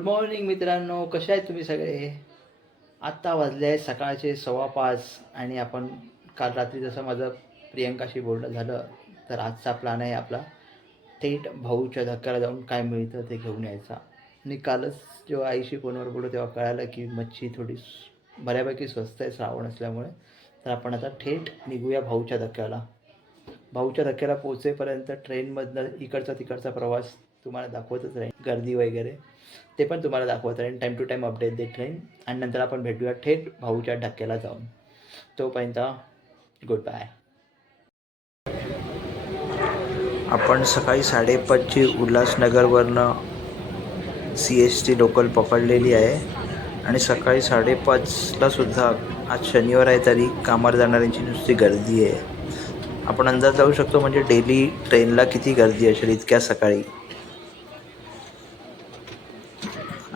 Good morning मित्रांनो, कसे आहेत तुम्ही सगळे? आत्ता वाजले आहे सकाळचे 5:15 आणि आपण काल रात्री जसं माझं प्रियंकाशी बोलणं झालं, तर आजचा प्लॅन आहे आपला थेट भाऊच्या धक्क्याला जाऊन काय मिळतं ते घेऊन यायचा. आणि कालच जेव्हा आईशी फोनवर बोललो तेव्हा कळालं की मच्छी थोडी बऱ्यापैकी स्वस्त आहे श्रावण असल्यामुळे. तर आपण आता थेट निघूया भाऊच्या धक्क्याला. भाऊच्या धक्क्याला पोहोचेपर्यंत ट्रेनमधनं इकडचा तिकडचा प्रवास तुम्हाला दाखवतच राहील, गर्दी वगैरे ते पण तुम्हाला दाखवत राहील, टाईम टू टाईम अपडेट देत राहील. आणि नंतर आपण भेटूया थेट भाऊच्या धक्क्याला जाऊन. तोपर्यंत गुड बाय. आपण सकाळी 5:30ची उल्हासनगरवरनं CST लोकल पकडलेली आहे आणि सकाळी 5:30ला सुद्धा आज शनिवार आहे तरी कामावर जाणाऱ्यांची नुसती गर्दी आहे. आपण अंदाज लावू शकतो म्हणजे डेली ट्रेनला किती गर्दी असेल इतक्या सकाळी.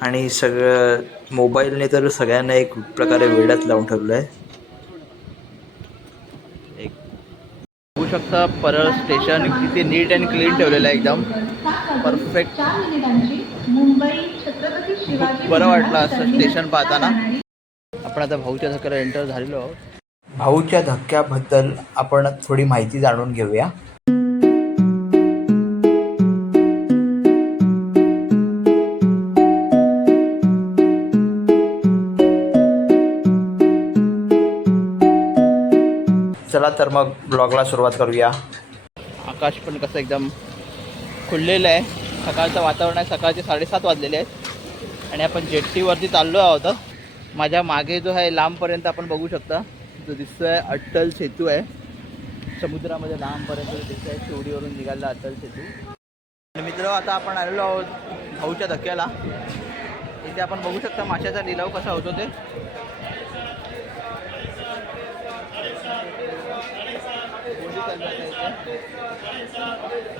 आणि सगळं मोबाईलने तर सगळ्यांना एक प्रकारे वेड्यात लावून ठेवलं आहे. एक बघू शकता परळ स्टेशन किती नीट अँड क्लीन ठेवलेलं आहे, एकदम परफेक्ट. खूप बरं वाटलं असं स्टेशन पाहताना. आपण आता भाऊच्या धक्क्याला एंटर झालेलो आहोत. भाऊच्या धक्क्याबद्दल आपण थोडी माहिती जाणून घेऊया. चला तर मग ब्लॉगला सुरुवात करूया. आकाश पण कसं एकदम खुललेलं आहे. सकाळचं वातावरण आहे. सकाळचे 7:30 वाजलेले आहेत आणि आपण जेट्टीवरती चाललो आहोत. माझ्या मागे जो आहे लांबपर्यंत आपण बघू शकता, जो दिसतोय अटल सेतू आहे. समुद्रामध्ये लांबपर्यंत दिसत आहे. शिवडीवरून निघाला अटल सेतू. मित्र, आता आपण आलेलो आहोत भाऊच्या धक्क्याला. इथे आपण बघू शकता माशाचा लिलाव कसा होतो ते.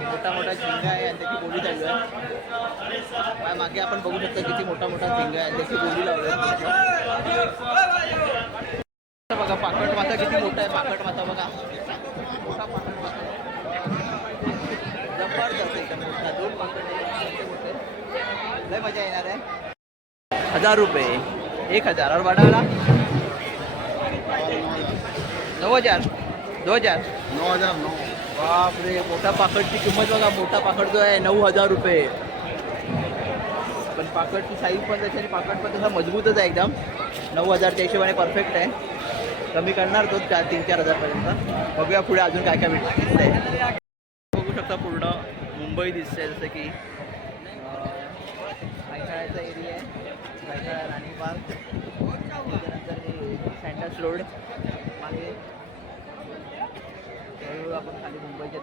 मोठा मोठा झिंगा आहे आणि त्याची बोली चालू आहे. मागे आपण बघू शकता किती मोठा मोठा झिंगा आहे, त्याची बोली लावली आहे. बघा पाकट मासा किती मोठा आहे. पाकट मासा बघा, मोठा पाकट मासा जबरदस्त आहे. मोठा 2 पाकट आहे, मोठे लय मजा येणार आहे. 1000 रुपये, 1000 और वाढवला 9000, 2000, 9009. बापरे, मोठा पाकटची किंमत बघा. मोठा पाकट जो आहे 9000 रुपये. पण पाकटची साईज पण त्याची आणि पाकट पण तसा मजबूतच आहे एकदम. 9000च्या हिशोबाने परफेक्ट आहे. कमी करणार तो 3-4 हजारपर्यंत. बघूया पुढे अजून काय काय दिसतंय. बघू शकता पूर्ण मुंबई दिसते, जसं की भायखळ्याचा एरिया आहे. भायखळा, राणी पार्क, त्याच्यानंतर सँडल्स रोड मागे. आपण खाली मुंबईच्या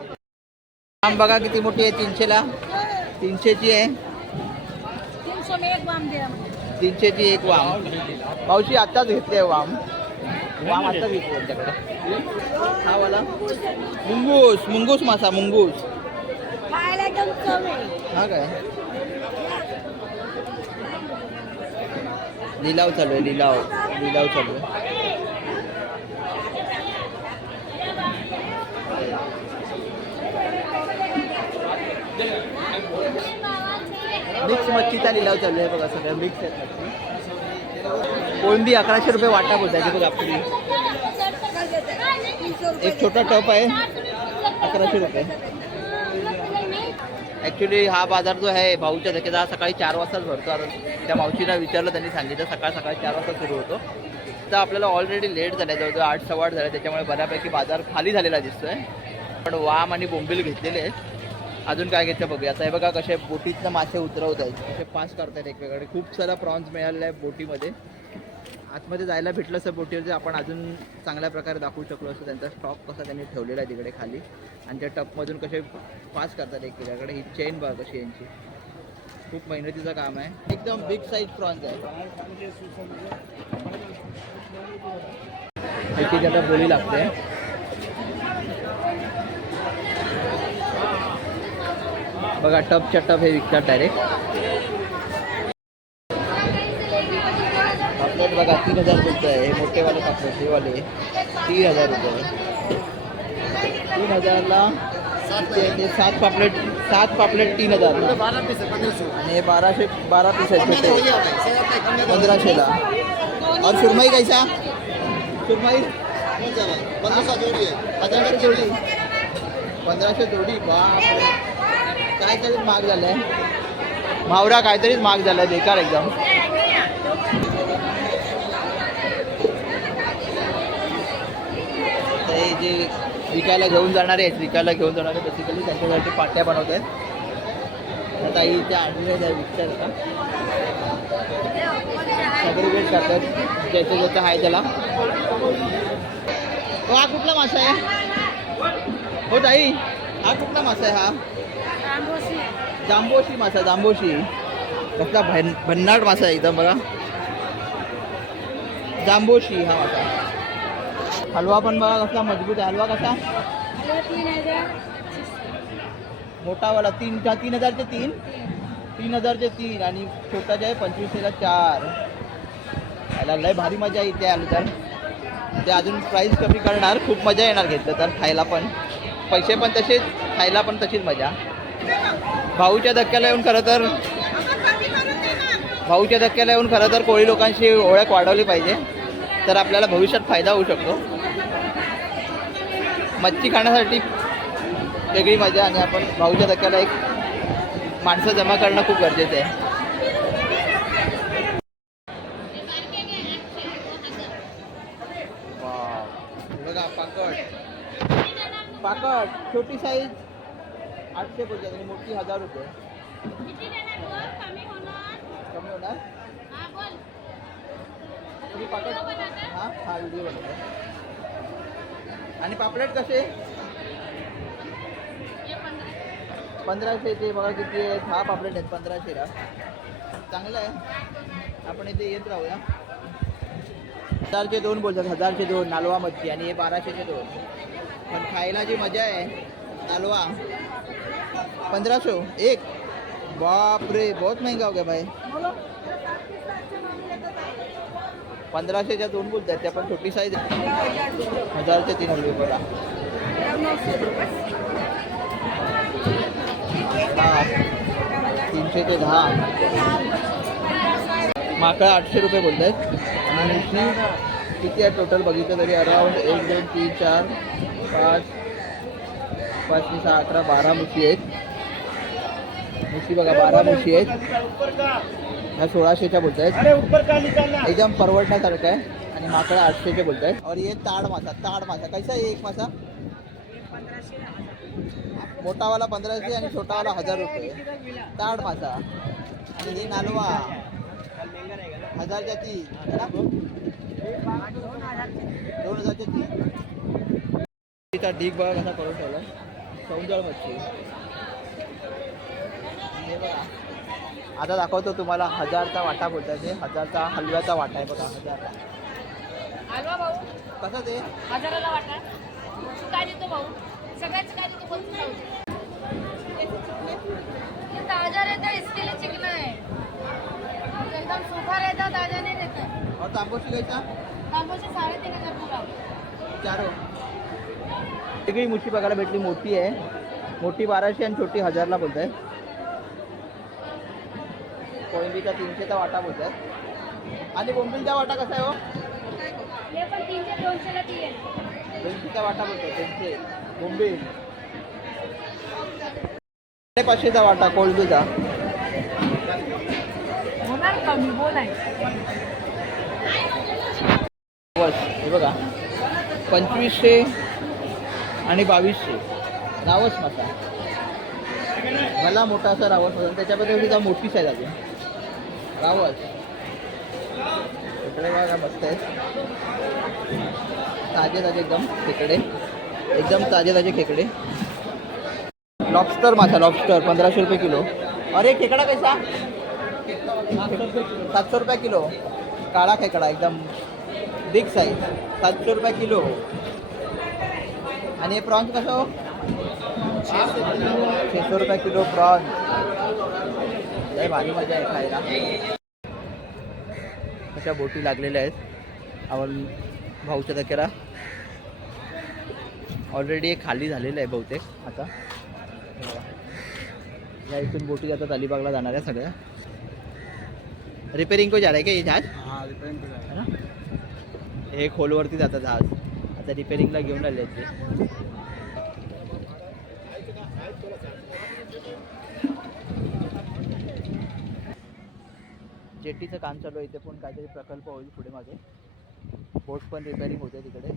वाम बघा किती मोठी आहे. 300ला 300ची आहे. 300ची एक वाम. मावशी आत्ताच घेतली आहे वाम. वाम आता विकतो त्यांच्याकडे. हा वाला मुंगूस, मुंगूस मासा, मुंगूस. हा काय लिलाव चालू आहे. लिलाव चालू आहे. मिक्स मच्छीचा लिलाव चालू आहे बघा. सगळं मिक्स आहे मच्छी. कोळंबी 1100 रुपये वाटा बोलताय बघा. आपली एक छोटा टप आहे 1100 रुपये. ॲक्च्युली हा बाजार जो आहे भाऊच्या धक्क्याचा सकाळी 4 वाजताच भरतो. त्या मावशीला विचारलं, त्यांनी सांगितलं सकाळी 4 वाजता सुरू होतो. तर आपल्याला ऑलरेडी लेट झालं आहे, जवळजवळ 8-8:15 झाले. त्याच्यामुळे बऱ्यापैकी बाजार खाली झालेला दिसतोय. पण वाम आणि बोंबील घेतलेले आहेत. अजून काय घेतलं बघूया. आता हे बघा कसे बोटीतनं मासे उतरवत आहेत, कसे पास करतात एकवेगळे. खूप सारा प्रॉन्स मिळालेला आहे बोटीमध्ये. आतमध्ये जायला भेटलं असं बोटीवर आपण अजून चांगल्या प्रकारे दाखवू शकलो असं. त्यांचा स्टॉक कसा त्यांनी ठेवलेला आहे तिकडे खाली. आणि त्या टपमधून कसे पास करतात एकवेगळ्याकडे. ही चेन बघा कशी यांची. खूप मेहनतीचं काम आहे. एकदम बिग साईज प्रॉन्स आहे. त्याची त्याला बोली लागते. बघा टपच्या टप हे विकतात डायरेक्ट. पापलेट बघा 3000 रुपये आहे. हे मोठेवाले पापलेट, हे वाले 3000 रुपये. 3000ला 7 पापलेट 7 पापलेट 3000 12 पीस है 1500 आणि हे 12 पीस आहेत छोटे 1500ला. और सुरमई कैसा? सुरमई 1500 जोड़ी है 1500 जोडी. 1500 जोडी. बापरे, काहीतरीच महाग झालंय. मावरा काहीतरीच महाग झालाय, बेकार एकदम. ते जे विकायला घेऊन जाणारे आहेत, बेसिकली त्यांच्यासाठी पाट्या बनवत आहेत. आता इथे आणले विकतात का सगळे करतात ज्याचं आहे त्याला. हा कुठला मासा आहे हो ताई? हा कुठला मासा आहे? हा जांबोशी मासा. जांबोशी कसला भन्नाट मासा आहे एकदम बघा. जांबोशी हा मासा. हलवा पण बघा कसला मजबूत आहे. हलवा कसा? मोठावाला 3000चे 3 आणि छोटाचे आहे 2500ला 4. लय भारी मजा इथे आली तर. ते अजून प्राईस कमी करणार, खूप मजा येणार घेतलं तर. खायला पण पैसे पण तसेच, खायला पण तशीच मजा. भाऊच्या धक्क्याला येऊन खरं तर कोळी लोकांशी ओळख वाढवली पाहिजे, तर आपल्याला भविष्यात फायदा होऊ शकतो. मच्छी खाण्यासाठी वेगळी मजा, आणि आपण भाऊच्या धक्क्याला एक माणसं जमा करणं खूप गरजेचं आहे. बघा पाकट छोटी साईज 800 बोलतात आणि मोठी 1000 रुपये. कमी होणार तुम्ही पाकट. हा व्हिडिओ बनवतो. आणि पापलेट कसे? 1500 ते बघा किती आहेत. हा पापलेट आहेत 1500ला. चांगलं आहे. आपण इथे येत राहूया. 1000चे 2 बोलतात. 1000चे 2 नालवा मच्छी, आणि हे 1200चे 2. पण खायला जी मजा आहे, नालवा 1500 एक. बाप रे, बहुत महंगा हो गया भाई. 1500च्या 2 बोलतात. त्या पण छोटी साईज आहे. 1000चे 3 रुपये बघा. हा 300 ते 10. माकड 800 रुपये बोलत आहेत. आणि किती आहे टोटल बघितलं तरी अराउंड 1 2 3 4 5 5 6 11 12 मुशी आहेत. मुशी बघा 12 मुशी आहेत. ह्या 1600च्या बोलत आहेत. एकदम परवडण्यासारखं आहे. आणि माकड 800चे बोलत आहेत. और ये ताड़ मासा कैसा आहे? एक मासा मोठावाला 1500 आणि छोटावाला 1000 रुपये. ताड़ मासा. आणि हे नालवा 1000च्या 3. 2000च्या 3. तिचा ढीग बघा कसा करून ठेवला. सौंदळ मच्छी. हे बघा आता दाखवतो तुम्हाला. 1000चा वाटा बोलतात. 1000चा हलव्याचा वाटा आहे बघा. 1000चा हलवा भाऊ कसा ते? 1000ला वाटा. काय देतो भाऊ? सगळ्याच काय देतो बोलतो भाऊ. ये ताजा रहता है, इसके लिए चिकना है. एकदम सूखा रहता, ताजा नहीं रहता. और तांबोशी घ्यायचा? तांबोशी 3500 पूरा. चारो वेगळी मुशी बघायला भेटली. मोठी आहे. मोठी 1200 आणि छोटी 1000ला बोलत आहे. कोळंबीचा 300चा वाटा बोलत आहे. आणि बोंबिलचा वाटा कसा आहे हो? ये पण 300 200ला ती आहे. 200चा वाटा बोलतो. 200 बोंबील. 500चा वाटा कोळंबीचा. होणार कमी बोलाय. हे बघा 2500 आणि 2200. रावस मासा. मला मोठा असा रावस मासा. त्याच्याबद्दल सुद्धा मोठी साईज आहे रावस. इकडे बघा मस्त आहे. ताजे एकदम खेकडे. एकदम ताजे खेकडे. लॉबस्टर मासा. लॉबस्टर 1500 रुपये किलो. अरे खेकडा कैसा? 700 रुपये किलो. काळा खेकडा एकदम बिग साईज 700 रुपये किलो. आणि हे प्रॉन्स कसं हो? 600 रुपये किलो प्रॉन्स. लय भारी मजा आहे खायला. अशा बोटी लागलेल्या आहेत. आपण भाऊच्या धक्क्याला ऑलरेडी एक खाली झालेलं आहे बहुतेक आता. या इथून बोटी जातात अलिबागला जाणार आहे सगळ्या. रिपेरिंग को जा रहा है क्या ये जहाज? हाँ रिपेयरिंग पे है ना? हे खोलवरती जातं जहाज. आता रिपेरिंगला घेऊन आले ते. जेटीचं काम चालू आहे. इथे पण काहीतरी प्रकल्प होईल पुढे मागे. बोट पण रिपेरिंग होते तिकडे.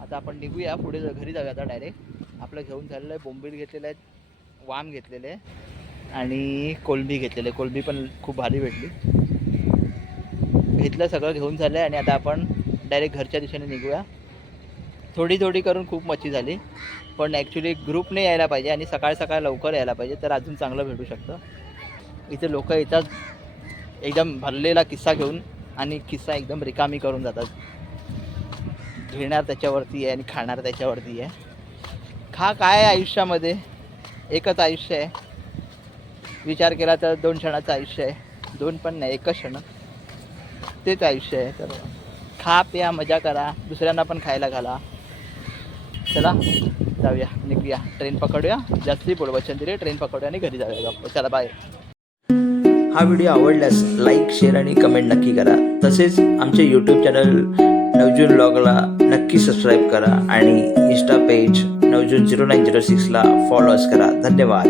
आता आपण निघूया पुढे घरी जाऊया आता डायरेक्ट. आपलं घेऊन झालेलं आहे. बोंबील घेतलेले आहेत, वाम घेतलेले आहे आणि कोलंबी घेतलेले. कोलंबी पण खूप भारी भेटली. घेतलं सगळं घेऊन झालं आहे आणि आता आपण डायरेक्ट घरच्या दिशेने निघूया. थोडी थोडी करून खूप मच्छी झाली, पण ॲक्च्युली ग्रुपने यायला पाहिजे आणि सकाळ सकाळ लवकर यायला पाहिजे तर अजून चांगलं भेटू शकतं. इथे लोक येतात एकदम भरलेला किस्सा घेऊन आणि किस्सा एकदम रिकामी करून जातात. घेणार त्याच्यावरती आहे आणि खाणार त्याच्यावरती आहे. खा काय आयुष्यामध्ये एकच आयुष्य आहे. विचार केला तर 2 क्षणाचं आयुष्य आहे. 2 पण नाही, एकच क्षण तेच आयुष्य आहे. तर खा प्या मजा करा, दुसऱ्यांना पण खायला घाला. चला जाऊया, निघूया, ट्रेन पकडूया. जास्ती बोल वचन दिले, ट्रेन पकडूया आणि घरी जाऊया गप्प. चला बाय. हा व्हिडिओ आवडल्यास लाईक शेअर आणि कमेंट नक्की करा. तसेच आमचे यूट्यूब चॅनल नवजून व्लॉगला नक्की सबस्क्राईब करा आणि इंस्टा पेज नवजून 0906ला फॉलोअर्स करा. धन्यवाद.